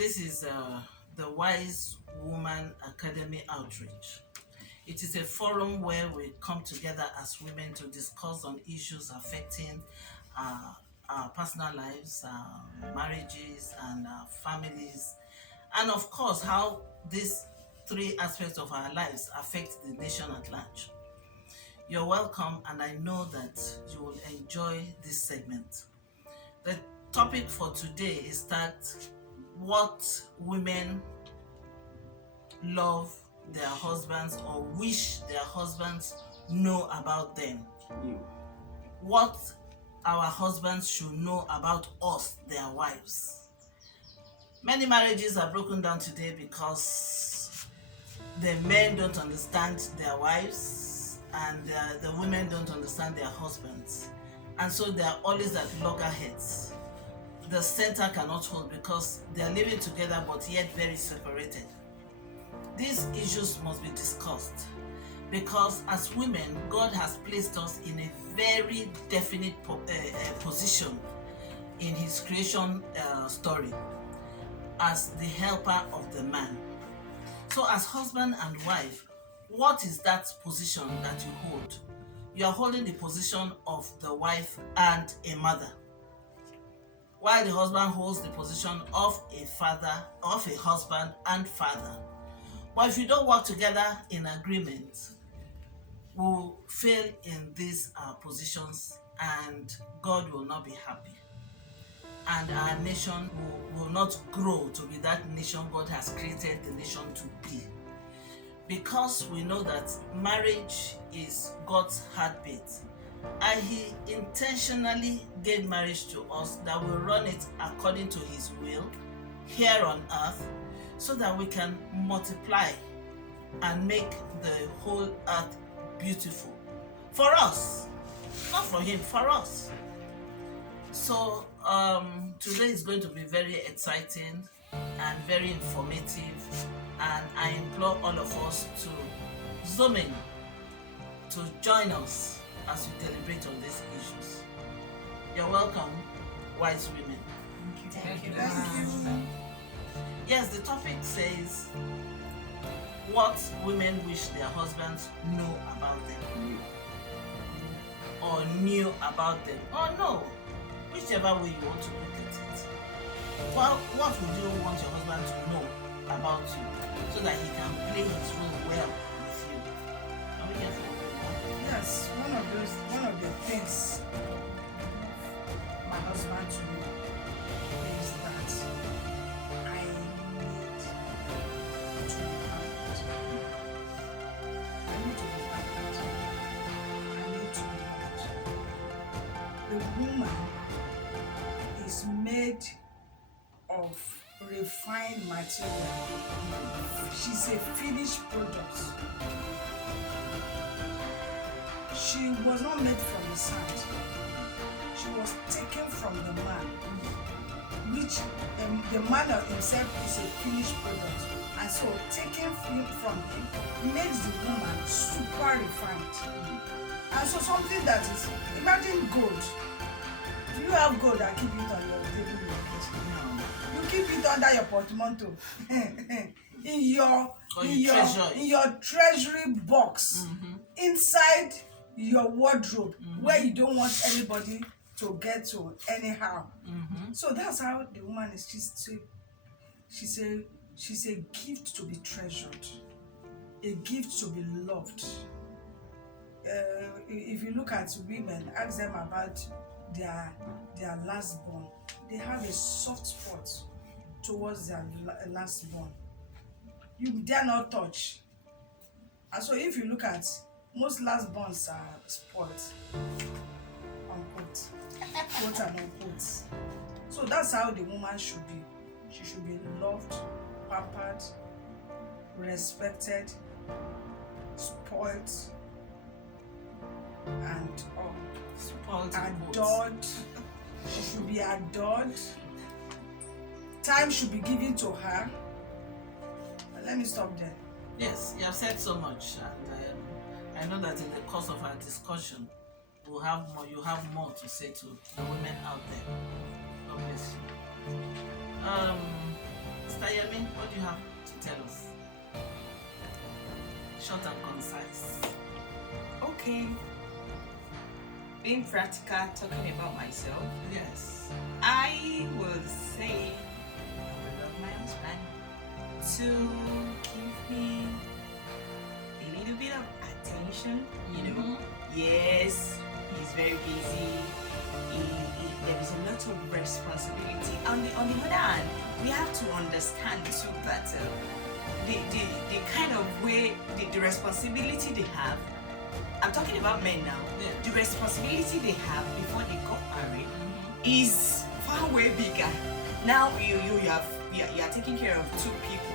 This is the Wise Woman Academy Outreach. It is a forum where we come together as women to discuss on issues affecting uh, our personal lives, our marriages, and our families, and of course, how these three aspects of our lives affect the nation at large. You're welcome, and I know that you will enjoy this segment. The topic for today is that what women love their husbands or wish their husbands know about them. What our husbands should know about us, their wives. Many marriages are broken down today because the men don't understand their wives and the women don't understand their husbands. And so they are always at loggerheads. The center cannot hold because they are living together but yet very separated. These issues must be discussed because as women, God has placed us in a very definite position in His creation story as the helper of the man. So as husband and wife, what is that position that you hold? You are holding the position of the wife and a mother, while the husband holds the position of a father, of a husband and father. But if you don't work together in agreement, we'll fail in these positions and God will not be happy. And our nation will not grow to be that nation God has created the nation to be. Because we know that marriage is God's heartbeat. And He intentionally gave marriage to us that we run it according to His will here on earth so that we can multiply and make the whole earth beautiful. For us, not for Him, for us. So today is going to be very exciting and very informative, and I implore all of us to zoom in, to join us as we deliberate on these issues. You're welcome, wise women. Thank you. Yes, the topic says what women wish their husbands know about them. Or knew about them. Or no, whichever way you want to look at it. Well, what would you want your husband to know about you so that he can play his role well with you? Are we here for? Yes, one of the things my husband to know is that I need to be perfect. I need to be perfect. I need to be loved. The woman is made of refined material. She's a finished product. She was not made from the sand. She was taken from the man, which the man himself is a finished product. And so taken from him makes the woman super refined. And so something that is, imagine gold. Do you have gold and keep it on your table in your kitchen? No. You keep it under your portmanteau. in your treasury box. Inside your wardrobe, where you don't want anybody to get to anyhow. So that's how the woman is. She's a gift to be treasured, a gift to be loved. If you look at women, ask them about their last born. They have a soft spot towards their last born. You dare not touch. And so if you look at most last borns are spoiled, unquote, quote and unquote. So that's how the woman should be. She should be loved, pampered, respected, spoiled, and adored. She should be adored. Time should be given to her. But let me stop there. Yes, you have said so much, and I know that in the course of our discussion, we'll have more. You have more to say to the women out there. God bless you. Sister Yemi, what do you have to tell us? Short and concise. Okay. Being practical, talking about myself. Yes. I would say I would love my husband to give me a little bit of attention. Yes, he's very busy. There is a lot of responsibility. On the other hand, we have to understand too that the kind of way, the responsibility they have. I'm talking about men now. Yeah. The responsibility they have before they got married is far way bigger. Now you are taking care of two people,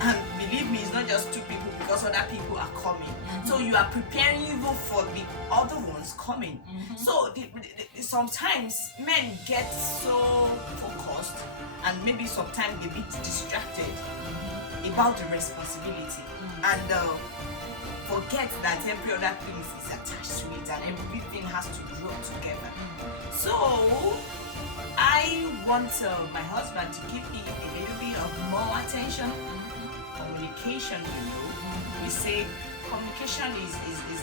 and believe me, it's not just two people because other people are coming. So you are preparing even for the other ones coming. So sometimes men get so focused, and maybe sometimes they be distracted about the responsibility and forget that every other thing is attached to it and everything has to grow together. So I want my husband to give me a little bit of more attention. Communication, we say communication is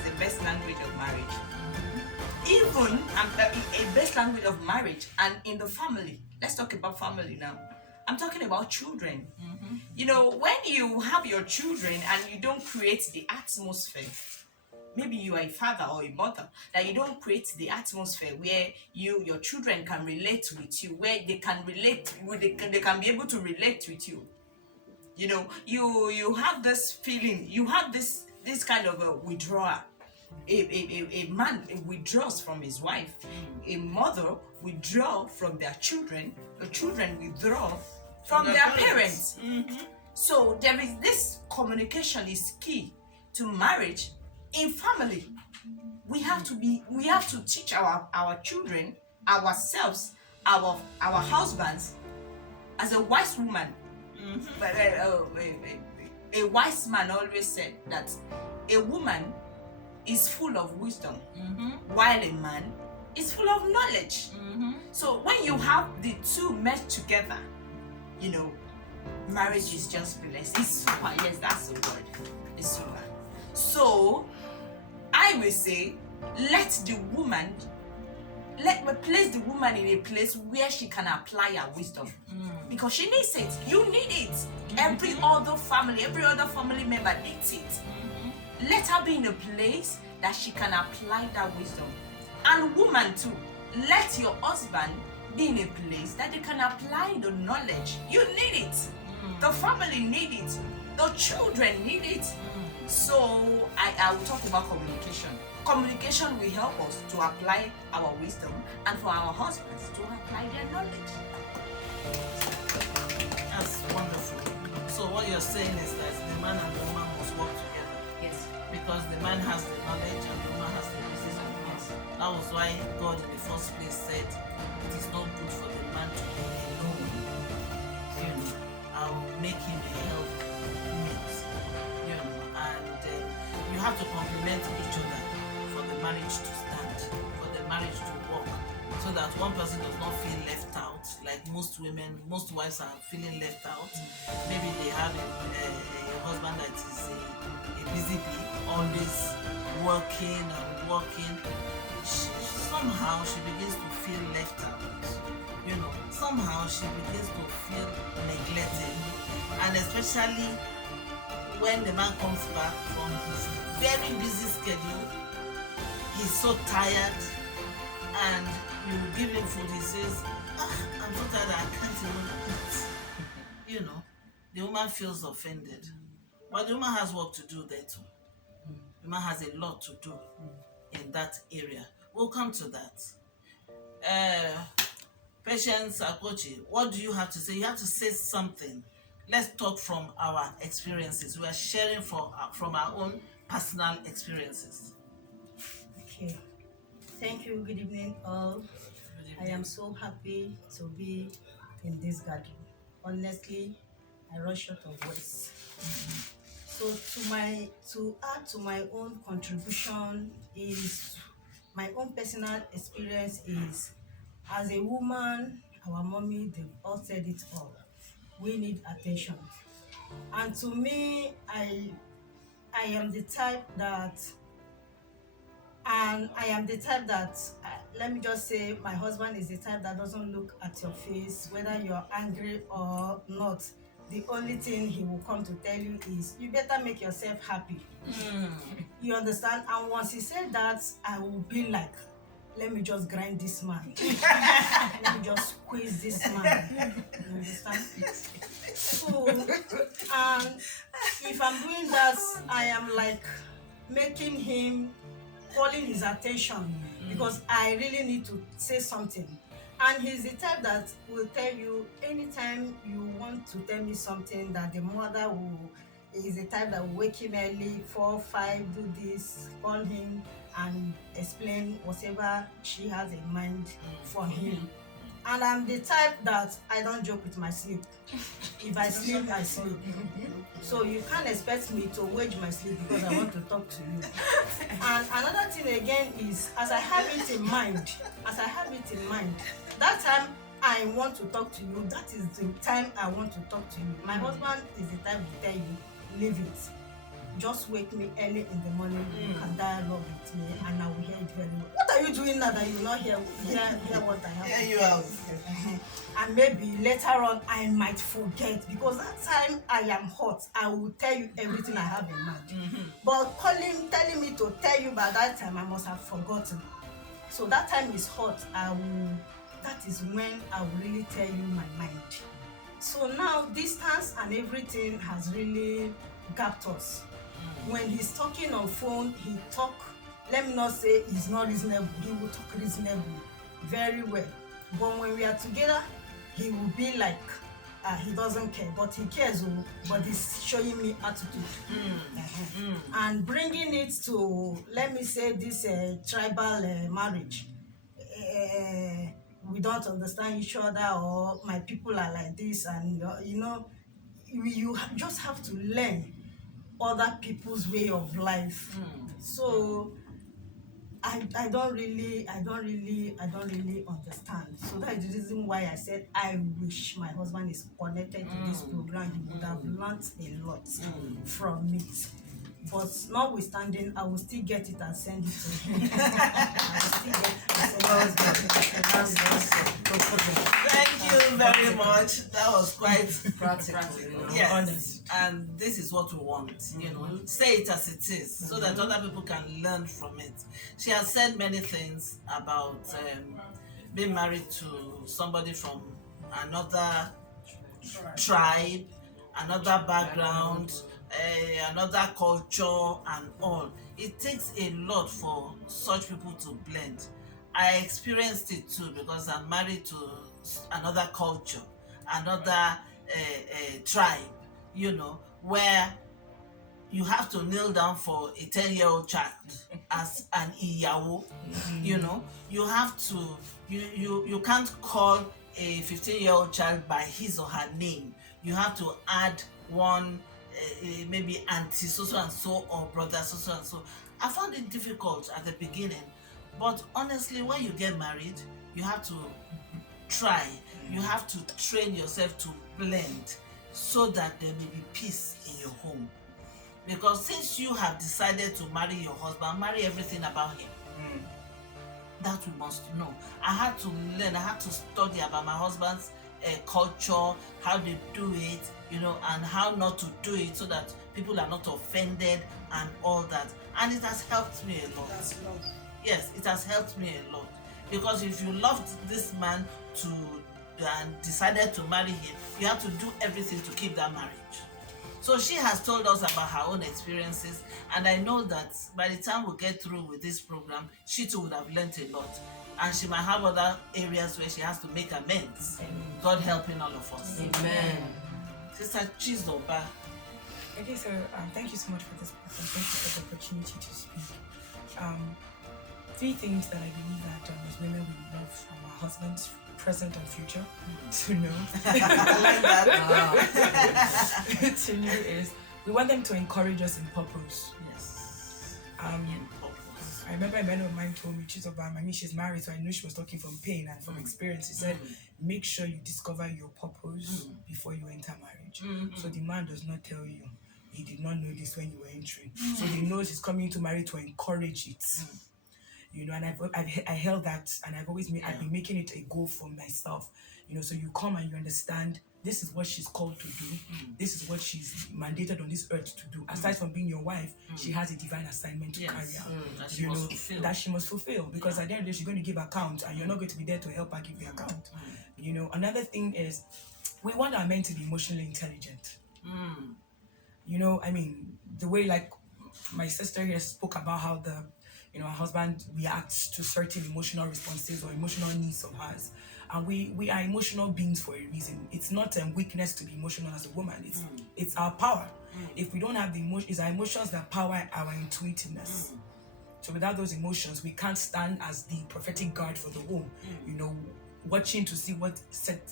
the best language of marriage. Even a best language of marriage and in the family. Let's talk about family now. I'm talking about children. When you have your children and you don't create the atmosphere, maybe you are a father or a mother, that you don't create the atmosphere where your children can relate with you, where they can relate, they can be able to relate with you. You have this feeling, you have this kind of a withdrawal. A man withdraws from his wife, a mother withdraw from their children, the children withdraw from their parents. So there is this communication is key to marriage. In family, we have to teach our children, ourselves, our husbands. As a wise woman, a wise man always said that a woman is full of wisdom, while a man is full of knowledge. So when you have the two met together, marriage is just blessed. It's super. Yes, that's the word. It's super. So I will say, let me place the woman in a place where she can apply her wisdom, because she needs it. You need it. Every other family member needs it. Let her be in a place that she can apply that wisdom. And woman too, let your husband be in a place that they can apply the knowledge. You need it. The family need it. The children need it. So I will talk about communication. Communication will help us to apply our wisdom and for our husbands to apply their knowledge. That's wonderful. So what you're saying is that the man and the woman must work together. Yes. Because the man has the knowledge and the woman has the wisdom. Yes. That was why God in the first place said it is not good for the man to be alone. I will make him a helpmate. And you have to complement each other for the marriage to stand, for the marriage to work, so that one person does not feel left out. Like most wives are feeling left out. Maybe they have a husband that is a busy bee, always working and working. Somehow she begins to feel left out. Somehow she begins to feel neglected, and especially when the man comes back from his very busy schedule, he's so tired, and you give him food, he says, I'm so tired, I can't even eat. The woman feels offended. But the woman has work to do there too. The man has a lot to do in that area. We'll come to that. Patience Akochi, what do you have to say? You have to say something. Let's talk from our experiences. We are sharing from our own personal experiences. Okay. Thank you. Good evening, all. I am so happy to be in this gathering. Honestly, I run short of words. So to add to my own contribution is my own personal experience is, as a woman, our mommy, they've all said it all. we need attention. And to me, I am the type that, let me just say, my husband is the type that doesn't look at your face, whether you're angry or not. The only thing he will come to tell you is, you better make yourself happy. You understand? And once he said that, I will be like, let me just grind this man. Let me just squeeze this man. You understand? So, and if I'm doing that, I am like making him, calling his attention, because I really need to say something. And he's the type that will tell you anytime you want to tell me something, that the mother is the type that will wake him early, 4, 5, do this, call him and explain whatever she has in mind for him. And I'm the type that I don't joke with my sleep. If I sleep, I sleep. So you can't expect me to wage my sleep because I want to talk to you. And another thing again is, as I have it in mind, that time I want to talk to you, that is the time I want to talk to you. My husband is the type to tell you, leave it. Just wake me early in the morning, you can dialogue with me, and I will hear it very well. What are you doing now that you will not hear what I have to say? And maybe later on I might forget, because that time I am hot. I will tell you everything I have in mind. But telling me to tell you by that time, I must have forgotten. So that time is hot. That is when I will really tell you my mind. So now distance and everything has really gapped us. When he's talking on phone, let me not say he's not reasonable, he will talk reasonably, very well. But when we are together, he will be like, he doesn't care, but he cares, but he's showing me attitude. And bringing it to, let me say, this tribal marriage. We don't understand each other, or my people are like this, and you just have to learn other people's way of life. So I don't really understand. So that is the reason why I said I wish my husband is connected to this program. He would have learned a lot from it. But notwithstanding, I will still get it and send it to him. I will still get it and send it. Thank you very much. That was quite Practical. yes. Honest. And this is what we want, say it as it is, so that other people can learn from it. She has said many things about being married to somebody from another tribe, another background, another culture and all. It takes a lot for such people to blend. I experienced it too, because I'm married to another culture, another tribe, where you have to kneel down for a 10-year-old child as an iyawo. You have to, you can't call a 15-year-old child by his or her name. You have to add one, maybe auntie so and so, or brother so and so. I found it difficult at the beginning, but honestly, when you get married, you have to try. You have to train yourself to blend, so that there may be peace in your home. Because since you have decided to marry your husband, marry everything about him. That we must know. I had to learn, I had to study about my husband's culture, how they do it, and how not to do it, so that people are not offended and all that. And it has helped me a lot. That's love. Yes, it has helped me a lot. Because if you loved this man and decided to marry him, you have to do everything to keep that marriage. So she has told us about her own experiences, and I know that by the time we get through with this program, she too would have learnt a lot. And she might have other areas where she has to make amends. God helping all of us. Amen. Sister Chizoba. Okay, so thank you so much for this platform. Thank you for the opportunity to speak. 3 things that I believe that as women we love our husbands, present and future, to know. To know is we want them to encourage us in purpose. Yes. Um, In purpose. I remember a man of mine told me, I mean, she's married, so I knew she was talking from pain and from experience. He said, make sure you discover your purpose before you enter marriage. So the man does not tell you. He did not know this when you were entering. So he knows he's coming to marry to encourage it. You know, and I held that, and I've been making it a goal for myself. You know, so you come and you understand this is what she's called to do. This is what she's mandated on this earth to do. Aside from being your wife, she has a divine assignment to carry out. That she must fulfill. Because at the end of the day, she's going to give account, and you're not going to be there to help her give the account. You know, another thing is we want our men to be emotionally intelligent. You know, I mean, the way like my sister here spoke about how her husband reacts to certain emotional responses or emotional needs of hers. And we are emotional beings for a reason. It's not a weakness to be emotional as a woman. It's our power. If we don't have the emotions, it's our emotions that power our intuitiveness. So without those emotions, we can't stand as the prophetic guard for the home. You know, watching to see what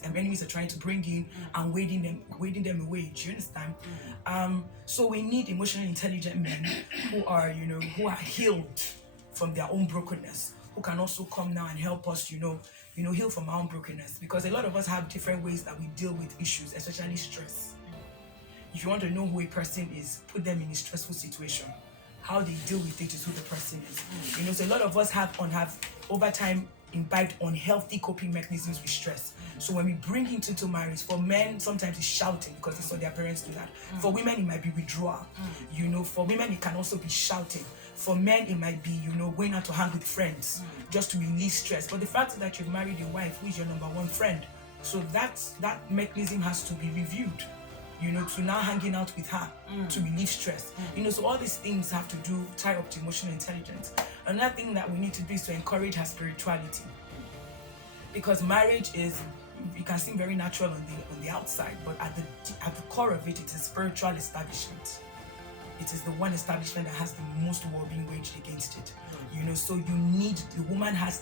enemies are trying to bring in and wading them away. Do you understand? So we need emotionally intelligent men who are healed from their own brokenness, who can also come now and help us, heal from our own brokenness. Because a lot of us have different ways that we deal with issues, especially stress. If you want to know who a person is, put them in a stressful situation. How they deal with it is who the person is. So a lot of us have over time imbibed unhealthy coping mechanisms with stress. So when we bring it into marriage, for men, sometimes it's shouting because they saw their parents do that. For women, it might be withdrawal. For women, it can also be shouting. For men, it might be, going out to hang with friends just to release stress. But the fact that you've married a wife who is your number one friend, so that mechanism has to be reviewed, to now hanging out with her to relieve stress. So all these things have to tie up to emotional intelligence. Another thing that we need to do is to encourage her spirituality. Because marriage it can seem very natural on the outside, but at the core of it, it's a spiritual establishment. It is the one establishment that has the most war being waged against it. So the woman has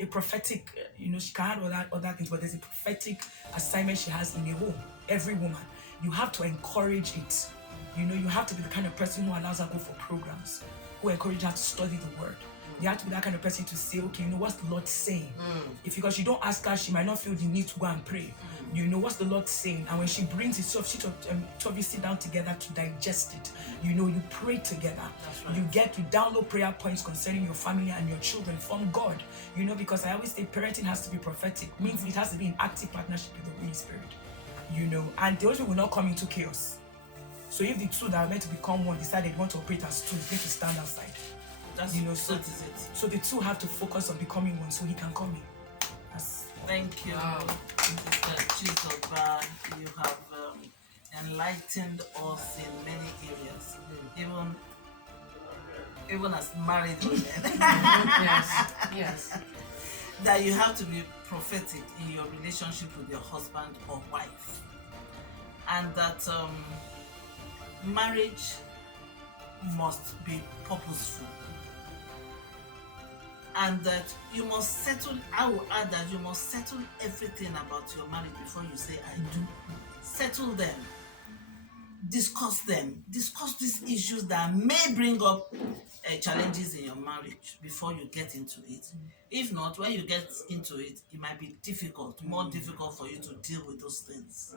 a prophetic, she can have other things, but there's a prophetic assignment she has in a home. Every woman, you have to encourage it. You have to be the kind of person who allows her to go for programs, who encourage her to study the word. You have to be that kind of person to say, okay, what's the Lord saying? Because you don't ask her, she might not feel the need to go and pray. What's the Lord saying? And when she brings it, so you sit down together to digest it. You pray together. Right. You get to download prayer points concerning your family and your children from God. Because I always say parenting has to be prophetic. Means it has to be in active partnership with the Holy Spirit. And those will not come into chaos. So if the two that are meant to become one decide they want to operate as two, they have to stand outside. So the two have to focus on becoming one so he can come in. Thank you, Mr. Chizoba. You have enlightened us in many areas, even as married women. Yes. That you have to be prophetic in your relationship with your husband or wife, and that marriage must be purposeful. And that you must settle, I will add that you must settle everything about your marriage before you say I do. Settle them. Discuss them. Discuss these issues that may bring up challenges in your marriage before you get into it. If not, when you get into it, it might be difficult, more difficult for you to deal with those things.